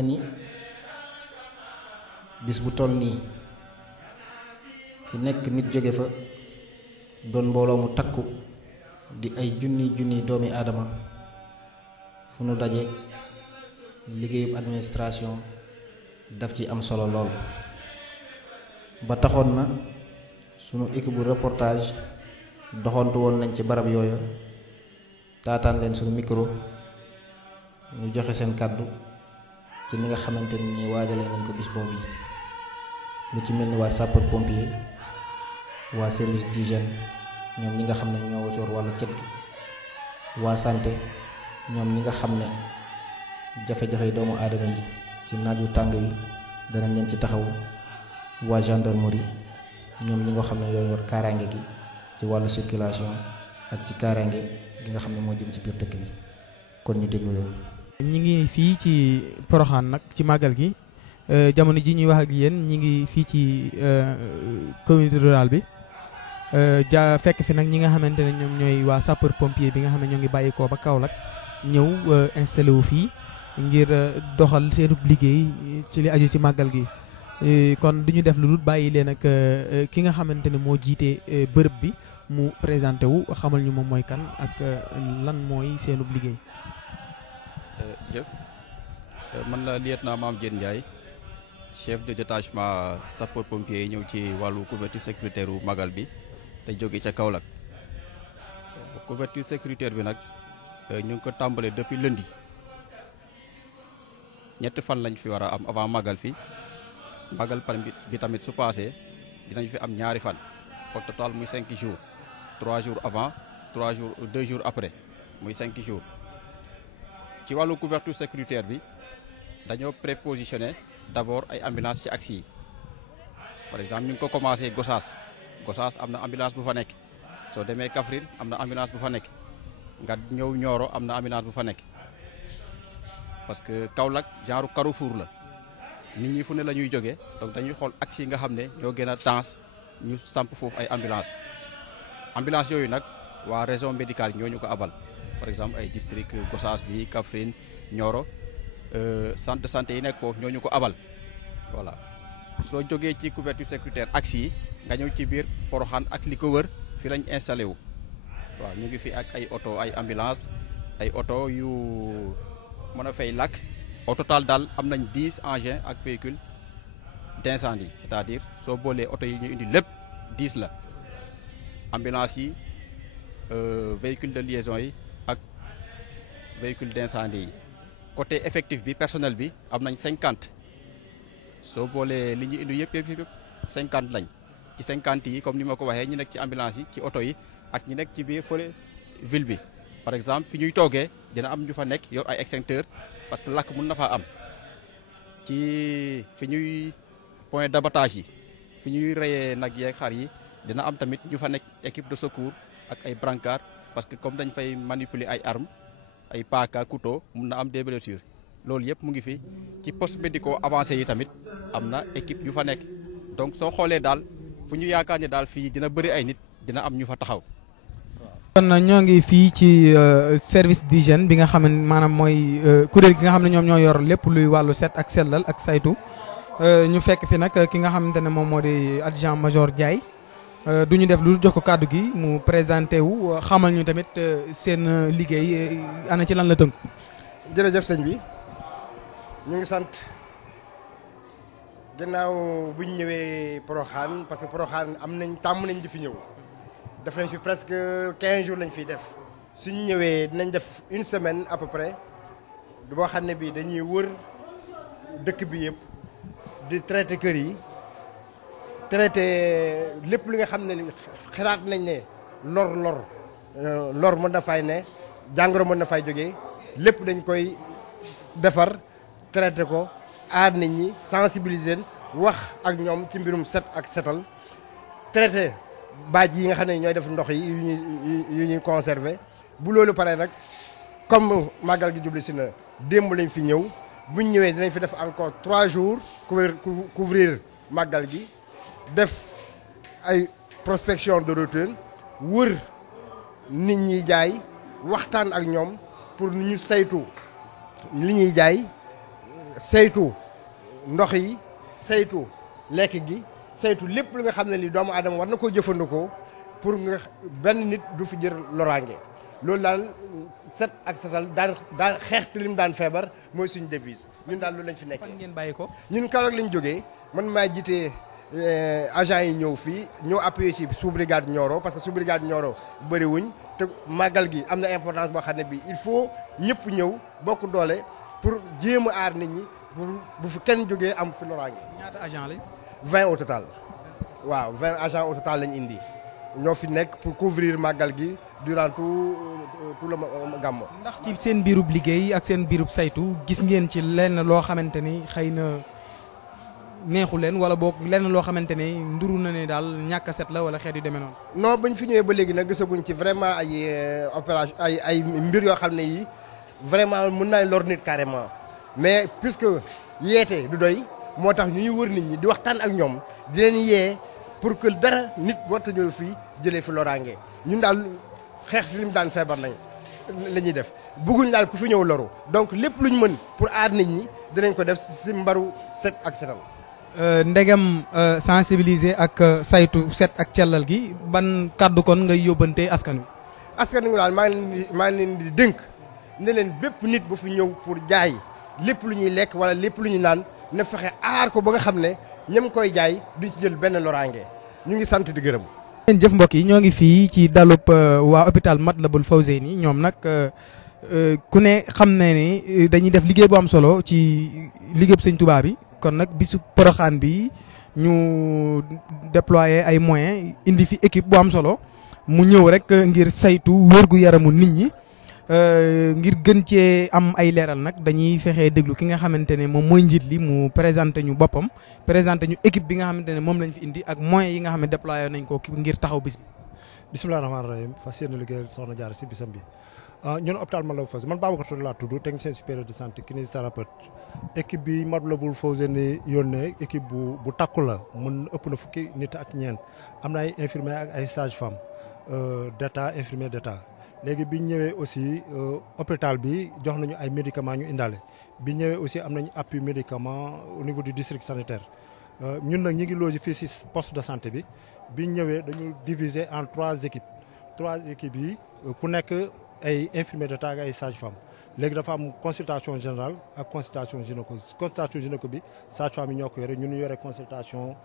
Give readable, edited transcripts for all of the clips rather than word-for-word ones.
na ni bis bu toll nii ki nekk nit jóge fa doon mbooloo mu takku di ay junni doomi aadama fu nu daje liggéeyub administration daf ci am solo lool ba taxoon na sunu équipe bu reportage doxantu woon nañ ci barab yooya taataan leen sunu micro ñu joxe seen kàddu ci ni nga xamante ni waajalee nañ ko bis boobu yi lu ci mel ni waa sapeur pompier waa service d'hygiène ñoom ñi nga xam ne ñoo wacoor wàllu cet gi waa santé ñoom ñi nga xam ne jafe-jafe doomu aadama yi ci naaju tàng wi danañ leen ci taxaw waa gendarmerie ñoom ñi nga xam ne yooyu war kaaraange gi ci wàllu circulation ak ci kaaraange gi nga xam ne moo jëm ci biir dëkk bi kon ñu déglu loolu. ñi ngi fii ci Porokhane nag ci màggal gi jamono ji ñuy wax ak yéen ñi ngi fii ci communauté rurale bi fekk fi nag ñi nga xamante ne ñoom ñooy waa sapeur pompier bi nga xam ne ñoo ngi bàyyikoo ba Kaolack ñëw installé wu fii ngir doxal seen liggéey ci li aju ci màggal gi kon duñu def lu dul bàyyi leen ak ki nga xamante ne moo jiite bërëb bi mu présenté wu xamal ñu moom mooy kan ak lan mooy seenub liggéey. jëf man la lieutenant Mame Diène Ndiaye chef de détachement sapeur pompier ñëw ci wàllu couverture sécuritaire u magal bi te jóge ca Kaolack couverture sécuritaire bi nag ñu ngi ko tàmbalee depuis lundi ñetti fan lañ fi war a am avant magal fi magal par bi tamit su passé dinañ fi am ñaari fan au total muy 5 jours 3 jours avant 3 jours 2 jours après muy 5 jours ci wàllu couverture sécuritaire bi dañoo prépositionné d'abord ay ambulance ci axe yi par exemple ñu ngi ko commencé Gossas am na ambulance bu fa nekk soo demee Kaffrine am na ambulance bu fa nekk nga ñëw Nioro am na ambulance bu fa nekk parce que Kaolack genre carrefour la nit ñi fu ne la ñuy jógee donc dañuy xool axe yi nga xam ne ñoo gën a dense ñu samp foofu ay ambulance yooyu nag waa région médicale ñoo ñu ko abal par exemple ay district Gossas bi Kaffrine Nioro centre de santé yi nekk foofu ñoo ñu ko abal voilà soo jógee ci couverture sécuritaire axe yi nga ñëw ci biir Porokhane ak li ko wër fi lañ installé wu waaw ñu ngi fi ak ay oto ay ambulance ay oto yu mën a fay lakk au total daal am nañ 10 engins ak véhicule d'incendie c'est-à-dire soo boolee oto yi ñu indi lépp 10 la ambulance yi véhicule de liaison yi ak véhicule d'incendie yi côté effectif bi personnel bi am nañ 50 soo boolee li ñu indi yëpp 50 lañ ci 50 yi comme ni ma ko waxee ñu nekk ci ambulance yi ci oto yi ak ñi nekk ci biir fële ville bi par exemple fi ñuy toogee dina am ñu fa nekk yor ay extincteur parce que lakk mun na faa am ci fi ñuy point d'abattage yi fi ñuy reyee nag yeeg xar yi dina am tamit ñu fa nekk équipe de secours ak ay brancard parce que comme dañ fay manipuler ay armes ay paaka couteau mun na am des blessures loolu yëpp mu ngi fi ci poste médicaux avancé yi tamit am na équipe yu fa nekk donc soo xoolee daal fu ñu yaakaar ne daal fii dina bëri ay nit dina am ñu fa taxaw. kon ñoo ngi fii ci service d'hygiène bi nga xam ne maanaam mooy kuréel gi nga xam ne ñoom ñoo yor lépp luy wàllu set ak sellal ak saytu ñu fekk fi nag ki nga xamante ne moom moo di adjudant major Ndiaye du ñu def lu jox ko kàddu gi mu présenté wu xamal ñu tamit seen liggéey ana ci lan la tënku. jërëjëf sëñ bi ñu ngi sant gannaaw bu ñu ñëwee Porokhane parce que Porokhane tàmm nañ di fi ñëw. def nañ fi presque 15 jours lañ fiy def suñu ñëwee dinañ def une semaine à peu près boo xam ne bii dañuy wër dëkk bi yëpp di traité kër yi traité lépp li nga xam ne xalaat nañ ne lor mën na fay ne jàngoro mën na fay jógee lépp dañ koy defar traité ko aar nit ñi sensibiliser wax ak ñoom ci mbirum set ak setal traité baaj yi nga xam ne ñooy def ndox yi yu ñuy conserver bu loolu paree nag comme màggal gi jubli si na démb lañ fi ñëw buñ ñëwee dinañ fi def encore 3 jours couvrir màggal gi def ay prospection de routine wër nit ñi jaay waxtaan ak ñoom pour ñu saytu li ñuy jaay saytu ndox yi saytu lekk gi saytu lépp lu nga xam ne li doomu aadama war na koo jëfandikoo pour nga benn nit du fi jër loraange loolu daal set ak setal daan xeex tilim daan feebar mooy suñu devise ñun daal loolu lañ fi nekkee. fan ngeen bàyyi ko. ñun Kaolack lañ jógee man maa jiite agent yi ñëw fii ñëw appuyer ci sous brigade Nioro parce que sous brigade Nioro bëri wuñ te màggal gi am na importance boo xam ne bii il faut ñëpp ñëw bokk doole pour jéem a aar nit ñi pour bu fi kenn jógee am fi loraange. ñaata agent lañ. 20 au total waaw 20 agents au total lañ indi ñoo fi nekk pour couvrir màggal gi durant tout le gàmmu. ndax ci seen biirub liggéey ak seen biirub saytu gis ngeen ci lenn loo xamante ni xëy na neexu leen wala boog lenn loo xamante ni nduru na ne daal ñàkk a set la wala xeet yu demee noonu. non bañ fi ñëwee ba léegi nag gisaguñ ci vraiment ay opération ay mbir yoo xam ne yi vraiment mën naa lor nit carrément mais puisque yeete du doy moo tax ñuy wër nit ñi di waxtaan ak ñoom di leen yee pour que dara nit warta ñëw fii jëlee fi loraange ñun daal xeex li mu daan feebar lañ la ñuy def bëgguñ daal ku fi ñëw loru donc lépp luñ mën pour aar nit ñi dinañ ko def si mbaru set ak setal. ndegam sensibiliser ak saytu set ak cellal gi ban kàddu kon ngay yóbbante askan wi. askan wi daal maa ngi leen di dénk ne leen bépp nit bu fi ñëw pour jaay lépp lu ñuy lekk wala lépp lu ñuy naan na fexe aar ko ba nga xam ne ñam koy jaay du ci jël benn loraange ñu ngi sant di gërëm. jëf mbokk yi ñoo ngi fii ci dalub waa hôpital Matlaboul Fawzeyni ñoom nag ku ne xam ne ni dañuy def liggéey bu am solo ci liggéey bu Sëñ Tuubaa bi kon nag bisu Porokhane bi ñu déployer ay moyens indi fi équipe bu am solo mu ñëw rek ngir saytu wérgu yaramu nit ñi ngir gën cee am ay leeral nag dañuy fexee déglu ki nga xamante ne moom mooy njiit li mu présenté ñu boppam présenté ñu équipe bi nga xamante ne moom lañ fi indi ak moyens yi nga xam ne déployé nañ ko ngir taxaw bis bi. bisimilah rahmaani rahim fas yéene liggéeyal soxna Diarra si bisam bi ñun hôpital Matlaboul Fawzeyni man Babacar Touré laa tudd technicien supérieur de santé kinésithérapeute équipe bi Matlaboul Fawzeyni yónnee équipe bu takku la mun ëpp na fukki nit ak ñeent am na ay infirmiers ak ay sages-femmes d'état infirmiers d'état léegi bi ñëwee aussi hôpital bi jox nañu ay médicaments ñu indaale bi ñëwee aussi am nañu appui médicament au niveau du district sanitaire ñun nag ñi ngi logé fii si poste de santé bi bi ñëwee dañu diviser en 3 équipes yi ku nekk ay infirmiers d'état ak ay sages-femmes léegi dafa am consultation générale ak consultation gynéco bi sages-femmes yi ñoo ko yore ñun ñu yore consultation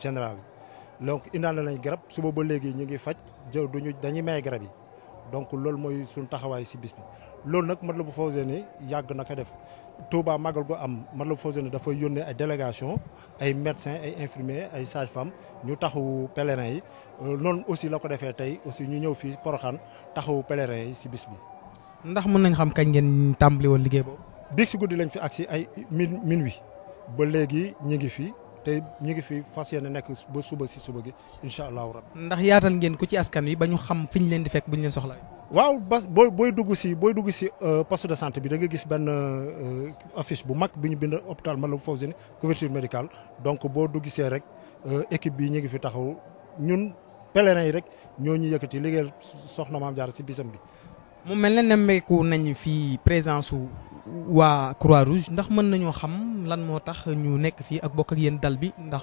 générale donc indaale nañ garab suba ba léegi ñu ngi faj dañuy maye garab yi donc loolu mooy suñu taxawaay si bis bi loolu nag Matlaboul Fawzeyni yàgg na ko def Touba magal go am Matlaboul Fawzeyni dafa yónnee ay délégation ay médecins ay infirmiers ay sages-femmes ñu taxawu pèlerins yi noonu aussi la ko defee tey aussi ñu ñëw fii Porokhane taxawu pèlerins yi si bis bi. ndax mën nañ xam kañ ngeen tàmbali woon liggéey boobu. biig si guddi lañ fi agsi ay minuit ba léegi ñu ngi fi te ñu ngi fi fas yéene nekk ba suba si suba gi incha allahu rabbi. ndax yaatal ngeen ko ci askan wi ba ñu xam fi ñu leen di fekk bu ñu leen soxlaa. waaw booy dugg si poste de santé bi da nga gis benn affiche bu mag bi ñu bind hôpital Matlaboul Fawzeyni couverture médicale donc boo dugg see rek équipe bi ñu ngi fi taxaw ñun pèlerins yi rek ñoo ñu yëkkati liggéeyal soxna Maam Diarra si bisam bi. mu mel ne nemmeeku nañ fii présence su waa Croix-Rouge ndax mën nañoo xam lan moo tax ñu nekk fii ak bokk ak yéen dal bi ndax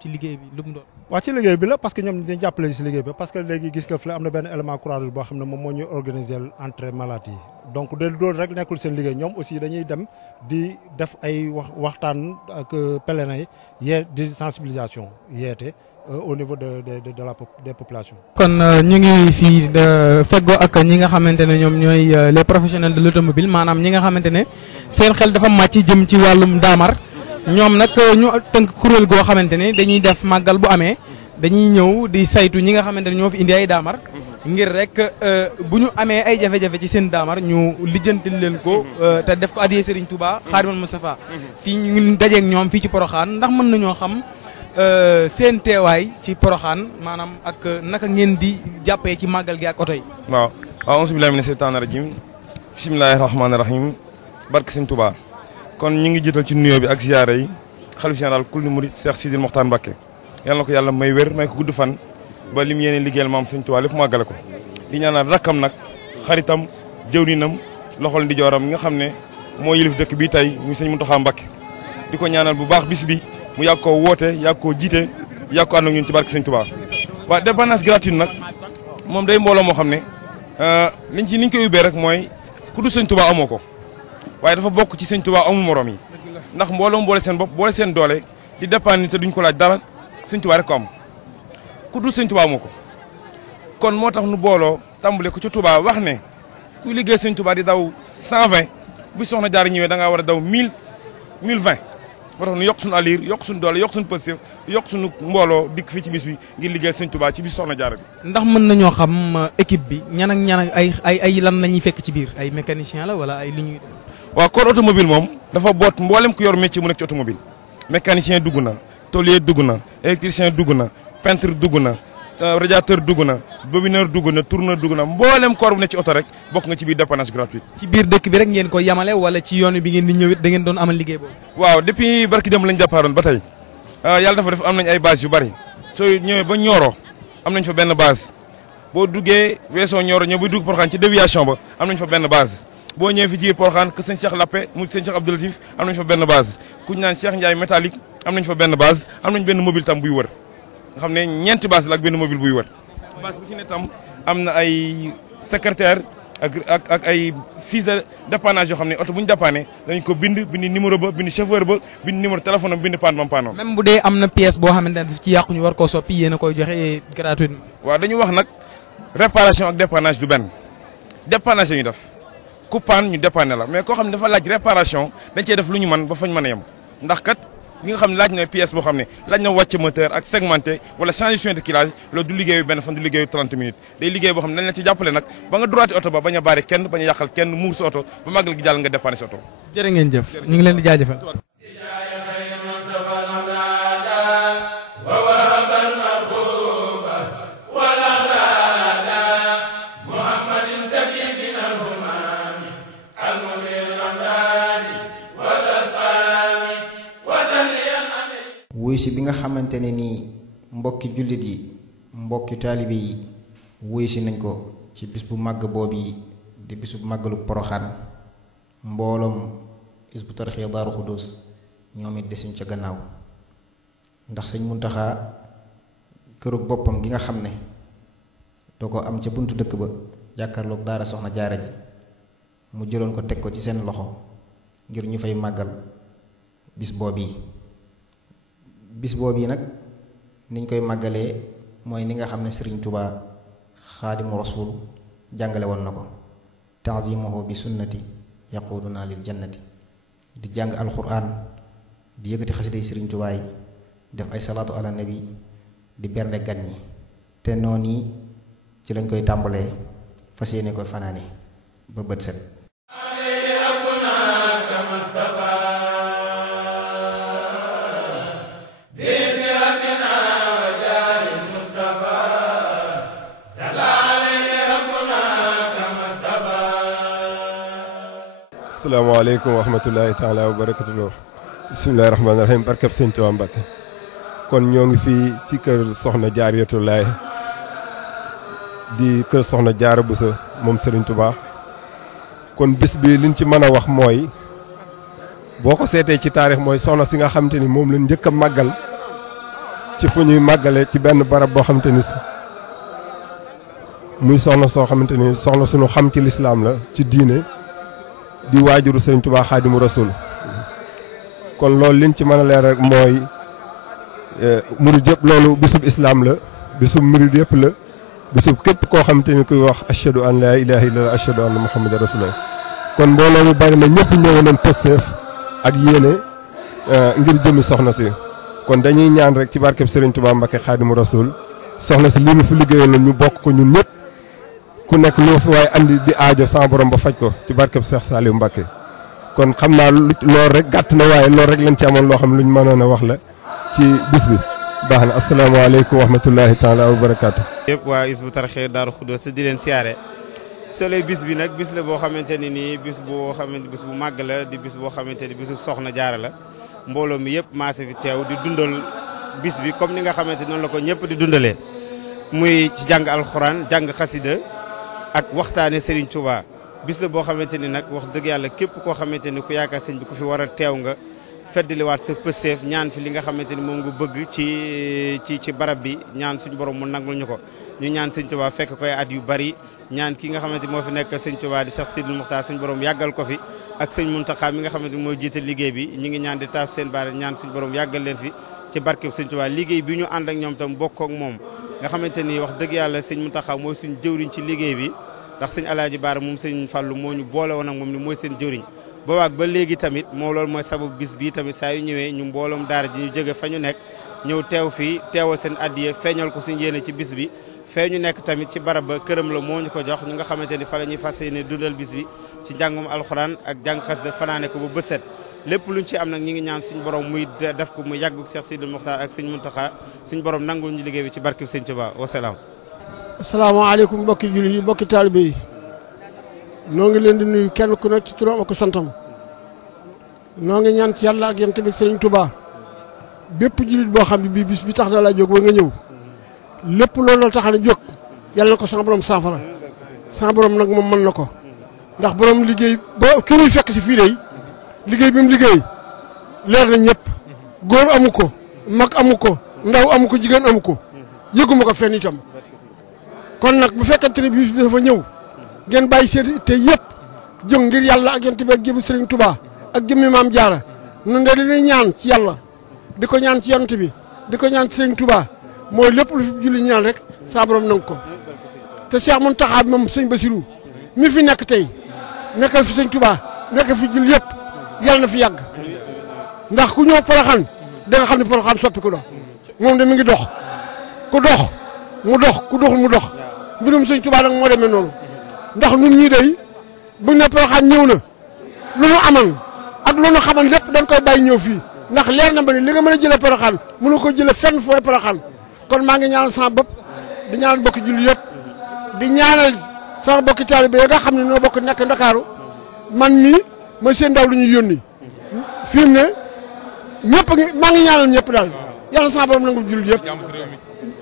ci liggéey bi lu mu doon. waaw ci liggéey bi la parce que ñoom dañu jàppale si liggéey bi parce que léegi gis nga fi am na benn élément Croix-Rouge boo xam ne moom moo ñuy organiser entrée malade yi donc de loolu rek nekkul seen liggéey ñoom aussi dañuy dem di def ay waxtaan ak pèlerins yi di sensibilisation yeete au niveau des populations. kon ñu ngi fii feggoo ak ñi nga xamante ne ñoom ñooy les professionnels de l'automobile maanaam ñi nga xamante ne seen xel dafa màcc jëm ci wàllum daamar ñoom nag ñu tënk kuréel goo xamante ne dañuy def màggal bu amee dañuy ñëw di saytu ñi nga xamante ne ñoo fi indi ay daamar ngir rek bu ñu amee ay jafe-jafe ci seen daamar ñu lijjantil leen ko te def ko adiyee Serigne Touba Khadimul Moustapha fii ñu ngi dajeeg ñoom fii ci Porokhane ndax mën nañoo xam seen teewaay ci Porokhane maanaam ak naka ngeen di jàppee ci màggal gi ak oto yi. waaw auzu billaahi mina seytaani rajiim bismillaahi rahmaani rahiim barke Sëñ Touba kon ñu ngi jiital ci nuyoo bi ak ziyaare yi xalif général kulli murid Cheikh Sidil Mokhtar Mbacké yal na ko yàlla may wér may ko gudd fan ba lim yéene liggéeyal maam Sëñ Touba lépp màggale ko di ñaanal rakkam nag xaritam jëwrinam loxol ndijooram nga xam ne moo yilif dëkk bi tey muy sëñ Mountakha Mbacké di ko ñaanal bu baax bis bi mu yàgg koo woote yàgg koo jiite yàgg ko ànd ak ñun ci barke sëñ Touba. waaw dépannage gratuite nag moom day mbooloo moo xam ne liñ koy ubbee rek mooy ku du sëñ Touba amoo ko waaye dafa bokk ci sëñ Touba amul morom yi ndax mbooloo boole seen bopp boole seen doole di dépanner te duñ ko laaj dara sëñ Touba rek ko am ku dul sëñ Touba amoo ko kon moo tax nu booloo tàmbale ko ci Touba wax ne kuy liggéey sëñ Touba di daw 120 bu soxna jaar ñëwee da ngaa war a daw 1020 moo tax nu yokk suñu allure yokk suñu doole yokk suñu positif yokk suñu mbooloo dikk fii ci bis bi ngir liggéey sëñ Touba ci bis soxna jaar bi. ndax mën nañoo xam équipe bi ñan ak ay lan la ñuy fekk ci biir ay mécanicien la wala ay li ñuy. waaw corps automobile moom dafa boot mboolem ku yor métier mu nekk ci automobile mécanicien dugg na tôlier dugg na électricien dugg na peintre dugg na radiateur dugg na bobineur dugg na tourneur dugg na mboolem corps bu nekk ci oto rek bokk nga ci biir dépannage gratuit. ci biir dëkk bi rek ngeen ko yamale wala ci yoon bi ngeen di ñëw it da ngeen doon amal liggéey boobu. waaw depuis barki dem lañ jàppaaroon ba tey yàlla dafa def am nañ ay base yu bari soo ñëwee ba Nioro am nañ fa benn base boo duggee weesoo Nioro ñëw ba dugg Porokhane ci déviation ba am nañ fa benn base boo ñëwee fi ci Porokhane que sëñ Cheikh Lappé mu sëñ Cheikh Abdou Latif am nañ fa benn base kuñ naan Cheikh Ndiaye métallique am nañ fa benn base am nañ benn mobile tam buy wër nga xam ne ñeenti base la ak benn mobile buy wër base bu ci ne tam am na ay secrétaire ak ay fiches de dépannage yoo xam ne oto bu ñu dépanné dañ ko bind numéro ba bind chauffeur ba bind numéro téléphone am bind panne bam paanoo. même bu dee am na pièce boo xamante ne daf ci yàqu ñu war koo soppi yéen a koy joxe gratuitement. waaw dañu wax nag réparation ak dépannage du benn dépannage la ñu def ku panne ñu dépanné la mais koo xam ne dafa laaj réparation dañ cee def lu ñu mën ba fañ mën a yem ndax kat li nga xam ne laaj na pièce boo xam ne laaj na wàcce moteur ak segmenté wala changer soin de kilage loolu du liggéeyu benn fan du liggéeyu 30 minutes day liggéey boo xam ne dañ la ci jàppale nag ba nga droité oto ba bañ a baare kenn bañ a yàqal kenn muur sa oto ba màggal gi jàll nga dépanné sa oto. jërë ngeen jëf ñu ngi leen di jaajëfal. wuy si bi nga xamante ne nii mbokki jullit yi mbokki taalibe yi wuy si nañ ko ci bis bu màgg boobu yi di bisu màggalu Poroxaan mbooloom Hizbut Tarqiyyah Daaru Xudoos ñoom it desuñ ca gannaaw ndax sëñ Muntaxa kërug boppam gi nga xam ne doo ko am ca buntu dëkk ba jàkkaarloog daara soxna jaara ji mu jëloon ko teg ko ci seen loxo ngir ñu fay màggal bis boobu yi bis boobu yi nag niñ koy màggalee mooy ni nga xam ne Sëriñ Tuubaa Xaadimu Rasuul jàngale woon na ko ta'zimuhu bi sunnati yaquduna lil jannati di jàng alquran di yëkkati xasiday Sëriñ Tuubaa yi def ay salaatu ala nabi di bernde gan ñi te noonu yi ci lañ koy tàmbalee fas yéene koy fanaane ba bët set. asalaamaaleykum wa rahmatullahi taala wa barakatuh bismillahi rahmaani rahim barkab sëñ Tuubaa Mbàkke kon ñoo ngi fii ci kër soxna Jaaratullaahi di kër soxna Jaara Buso moom Sëriñ Tuubaa kon bis bi liñ ci mën a wax mooy boo ko seetee ci taarix mooy soxna si nga xamante ni moom lañ njëkk a màggal ci fu ñuy màggale ci benn barab boo xamante ni muy soxna soo xamante ni soxna suñu xam ci lislaam la ci diine di waajuru Sëriñ Tuubaa Xaadimu Rasuul kon loolu liñ ci mën a leer rek mooy murid yëpp loolu bisub islaam la bisub murid yëpp la bisub képp koo xamante ni kuy wax ashhadu an laa ilaaha illallaah ashhadu anna muhammadan rasulullah kon mbooloo mu bari na ñëpp ñëw nañ Pastef ak yéene ngir jëmi soxna si kon dañuy ñaan rek ci barkeb Sëriñ Tuubaa Mbàkke Xaadimu Rasuul soxna si li mu fi liggéeyal ñu bokk ko ñun ñëpp ku nekk lu fi waaye andi di aajo sama borom ba faj ko ci barkeb Seex Saaliw Mbàkke kon xam naa loolu rek gàtt na waaye loolu rek lañ ci amoon loo xam luñ mënoon a wax la ci bis bi baax na asalaamaaleykum wa rahmatullahi taala wa barakaatu. yëpp waa Hizbut Tarqiyyah Daaru Xudoos te di leen siyaare solo bis bi nag bis la boo xamante ni nii bis boo xamante bis bu màgg la di bis boo xamante ni bisu soxna jaara la mbooloo mi yëpp maase fi teew di dundal bis bi comme ni nga xamante noonu la ko ñëpp di dundalee muy ci jàng alxuraan jàng xasida ak waxtaane Serigne Touba bis la boo xamante ni nag wax dëgg yàlla képp koo xamante ni ku yaakaar sëñ bi ku fi war a teew nga feddaliwaat sa pësteef ñaan fi li nga xamante ni moom nga bëgg ci barab bi ñaan suñu borom mu nangul ñu ko ñu ñaan sëñ Tuubaa fekk koy at yu bari ñaan ki nga xamante moo fi nekk sëñ Tuubaa di Cheikh Sidil Muxtaar suñu borom yàggal ko fi ak sëñ Muntaxa mi nga xamante ni mooy jiite liggéey bi ñi ngi ñaan di taaf seen baare ñaan suñu borom yàggal leen fi ci barkeb sëñ Tuubaa liggéey bi ñu ànd ak ñoom tam bokk ak moom nga xamante ni wax dëgg yàlla sëñ Muntaxa mooy suñu jëwriñ ci liggéey bi ndax sëñ Alaaji Baara moom sëñ Fàllu moo ñu boole woon ak moom ni mooy seen jëwriñ boobaak ba léegi tamit moo loolu mooy sababu bis bii tamit saa yu ñëwee ñu mbooloom daara ji ñu jóge fa ñu nekk ñëw teew fii teewal seen addiye feeñal ko suñu yéene ci bis bi fee ñu nekk tamit ci barab ba këram la moo ñu ko jox ñu nga xamante ni fa la ñuy fas yéene dundal bis bi ci njàngum alxuraan ak jàng xasida fanaane ko ba bët set lépp luñ ci am nag ñi ngi ñaan suñu borom muy def ko mu yàggu Cheikh Sidil Muxtaar ak sëñ Muntaxa suñu borom nangul ñu liggéey bi ci barkeb sëñ Tuubaa wasalaam. asalaamaaleykum mbokki jullit yi mbokki taalibe yi noo ngi leen di nuyu kenn ku nekk ci turam ak santam noo ngi ñaan ci yàlla ak yéen tamit sëriñ Tuubaa bépp jullit boo xam ne bii bis bi tax na laa jóg ba nga ñëw lépp loolu la tax na jóg yàlla na ko sama borom saafara sama borom nag moom mën na ko ndax borom liggéey ba ki muy fekk si fii de liggéey bi mu liggéey leer na ñëpp góor amu ko mag amu ko ndaw amu ko jigéen amu ko yëguma ko fenn itam kon nag bu fekkente ne bis bi dafa ñëw ngeen bàyyi seen te yëpp jóg ngir yàlla ak yonent bi ak jëmi sëriñ Tuubaa ak jëmmi maam Jaara nun de dina ñaan ci yàlla di ko ñaan ci yonent bi di ko ñaan ci sëriñ Tuubaa mooy lépp lu fi julli ñaan rek saa borom nangu ko te Cheikh Mountakha moom sëñ Bassirou mi fi nekk tey nekkal fi sëñ Tuubaa nekkal fi julli yëpp yàlla na fi yàgg ndax ku ñëw Porokhane da nga xam ne Porokhane soppiku na moom de mi ngi dox ku dox mu dox ku doxul mu dox mbirum sëñ Tuubaa nag moo demee noonu ndax nun ñii day buñ ne Porokhane ñëw na lu nu aman ak lu nu xaman lépp dañ koy bàyyi ñëw fii ndax leer na ba ni li nga mën a jëlee Porokhane mënu ko jëlee fenn fooy Porokhane kon maa ngi ñaanal sama bopp di ñaanal bokki julli yëpp di ñaanal sama bokki taalibe yi nga xam ne noo bokk nekk Ndakaaru man mii mooy seen ndaw lu ñuy yónni fi mu ne ñëpp ngi maa ngi ñaanal ñëpp daal yàlla sama borom nangul julli yëpp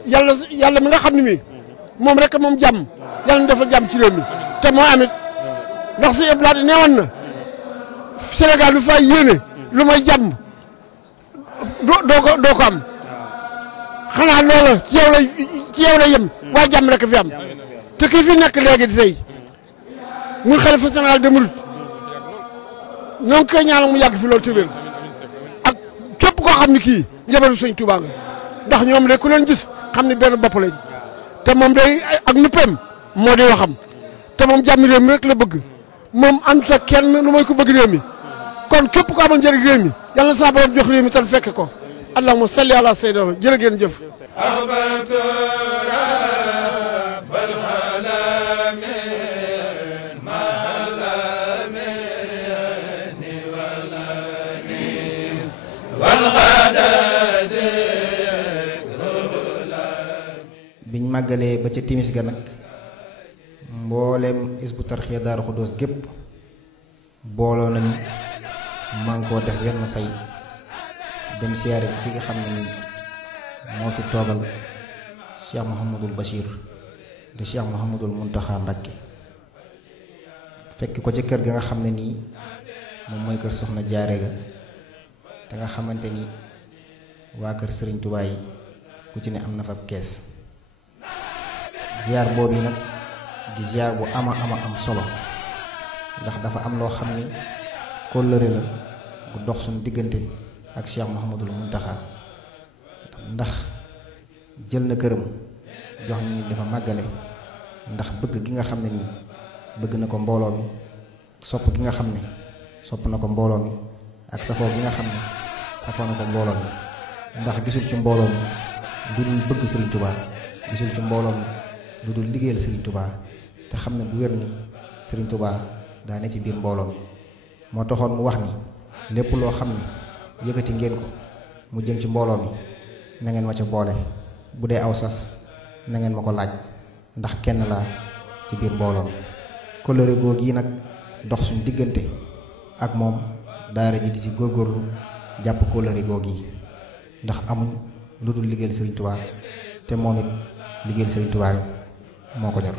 yàlla mi nga xam ne mii moom rek moom jàmm yàlla na defal jàmm ci réew mi te moo amit ndax si eblaat yi neewoon na Sénégal du fay yéene lu may jàmm doo ko am xanaa loola ci yow la yem waa jàmm rek fi am te kii fi nekk léegi di tey muy xalifa général des mourides ñoo ngi koy ñaanal mu yàgg fi loolu téwér ak képp koo xam ne kii njabootu sëñ Tuubaa nga ndax ñoom de ku leen gis xam ne benn bopp lañ te moom day ak nuppeem moo di waxam te moom jàmmi réew mi rek la bëgg moom àndut ak kenn lu mooy ko bëgg réew mi kon képp ko amal njëriñ réew mi yàlla na saa borom jox réew mi tan fekk ko allahumma salli ala sayyidina jërë ngeen jëf biñ màggalee ba ca timis ga nag mbooleem Hizbut Tarqiyyah Daaru Xudoos gépp booloo nañu man koo def wenn say dem siyaare ci ki nga xam ne ni moo fi toogal Cheikh Mouhamadul Bachir de Cheikh Mouhamadul Muntaxa Mbàkke fekk ko ci kër ga nga xam ne nii moom mooy kër soxna jaare ga te nga xamante ni waa kër Sëriñ Tuubaa yi ku ci ne am na fa kees ziar boobu nag di ziar bu ama am solo ndax dafa am loo xam ni kóllëre la gu dox suñu diggante ak Cheikh Mouhamadul Muntaxa ndax jël na këram jox ni dafa màggale ndax bëgg gi nga xam ne nii bëgg na ko mbooloo mi sopp gi nga xam ne sopp na ko mbooloo mi ak safoo gi nga xam ne safoo na ko mbooloo mi ndax gisul ci mbooloo mi lu dul bëgg Serigne Touba gisul ci mbooloo mi lu dul liggéeyal Serigne Touba te xam ne bu wér ni Serigne Touba daa ne ci biir mbooloo mi moo taxoon mu wax ni lépp loo xam ne yëkkati ngeen ko mu jëm ci mbooloo mi na ngeen ma ca boole bu dee aw sas na ngeen ma ko laaj ndax kenn laa ci biir mbooloo mi kóllëre googu yi nag dox suñu diggante ak moom daara ji di ci góorgóorlu jàpp kóllëre googu yi ndax amuñ lu dul liggéeyal Serigne Touba te moom it liggéeyal Serigne Touba moo ko ñor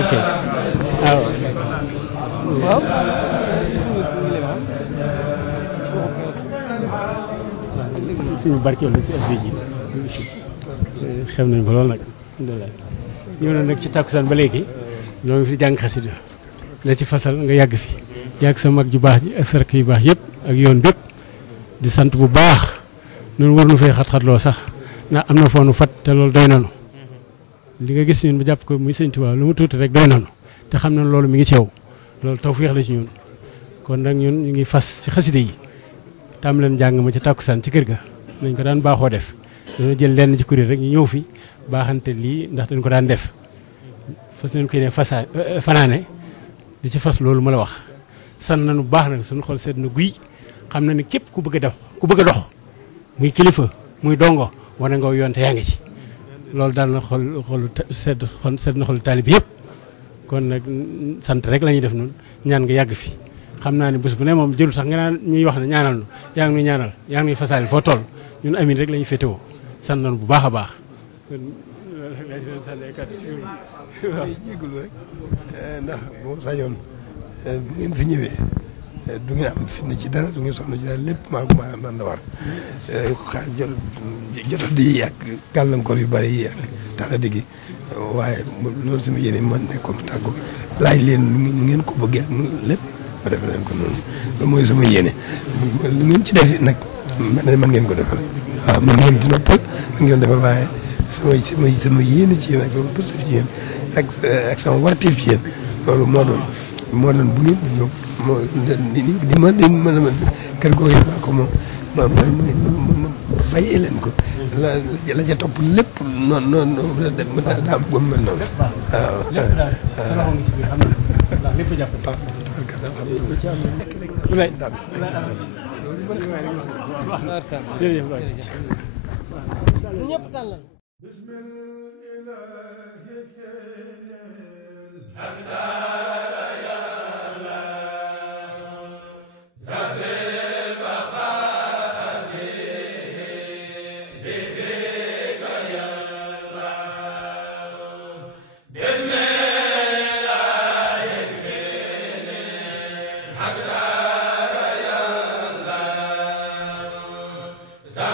ok waaw waaw suñu barkeel la ci addi ji xem nañ ba lool nag alhamdulilah ñëw na nag ci takkusaan ba léegi ñoo ngi fi jàng xasida la ci fasal nga yàgg fi yàgg sa mag ju baax ji ak sa rakk yu baax yëpp ak yoon bépp di sant bu baax noonu war nu fee xat-xatloo sax ndax am na foonu fat te loolu doy nanu li nga gis ñun ba jàpp ko muy sëñ Tuubaa lu mu tuuti rek doy nanu te xam na loolu mi ngi ceew loolu tawfeex la ci ñun kon nag ñun ñu ngi fas ci xasida yi tam leen jàng ma ci takkusaan ci kër ga nañ ko daan baaxoo def dañoo jël lenn ci kuréel rek ñu ñëw fi baaxante lii ndax dañ ko daan def fas nañ koy ne fanaane di ci fas loolu ma la wax san nañu baax nag suñu xol seet na guy xam na ne képp ku bëgg a dox muy kilifa muy dongo wane nga yoon te yaa ngi ci loolu daal na sedd na xol taalib yëpp kon nag sant rek la ñuy def noonu ñaan nga yàgg fi xam naa ne bés bu ne moom jëlu sax nga naan ñuy wax ne ñaanal nu yaa ngi nuy ñaanal yaa ngi nuy fasaali foo toll ñun amin rek la ñuy féetewoo sant nañu bu baax a baax jégalu rek ndax boo sañoon bu ngeen fi ñëwee du ngeen am fitna ci dara du ngeen soxna ci dara lépp maa man la war jotadi yi ak gàllankoor yu bari yi ak taxadi gi waaye loolu sama yéene man nekkoon tàggu laaj leen nu ngeen ko bëggee ak lépp ma defal leen ko noonu loolu mooy sama yéene lu ngeen ci def nag man ngeen ko defal waaw man ngeen ci noppal man ngeen defal waaye sama yéene ci yéen ak sama positif ci yéen ak sama warteef ci yéen loolu moo doon bu ngeen di ñëw ma kër googu yi maa ko moom ma bàyyee leen ko la ca topp lépp noonu daa bëggoon mel noonu waaw Sa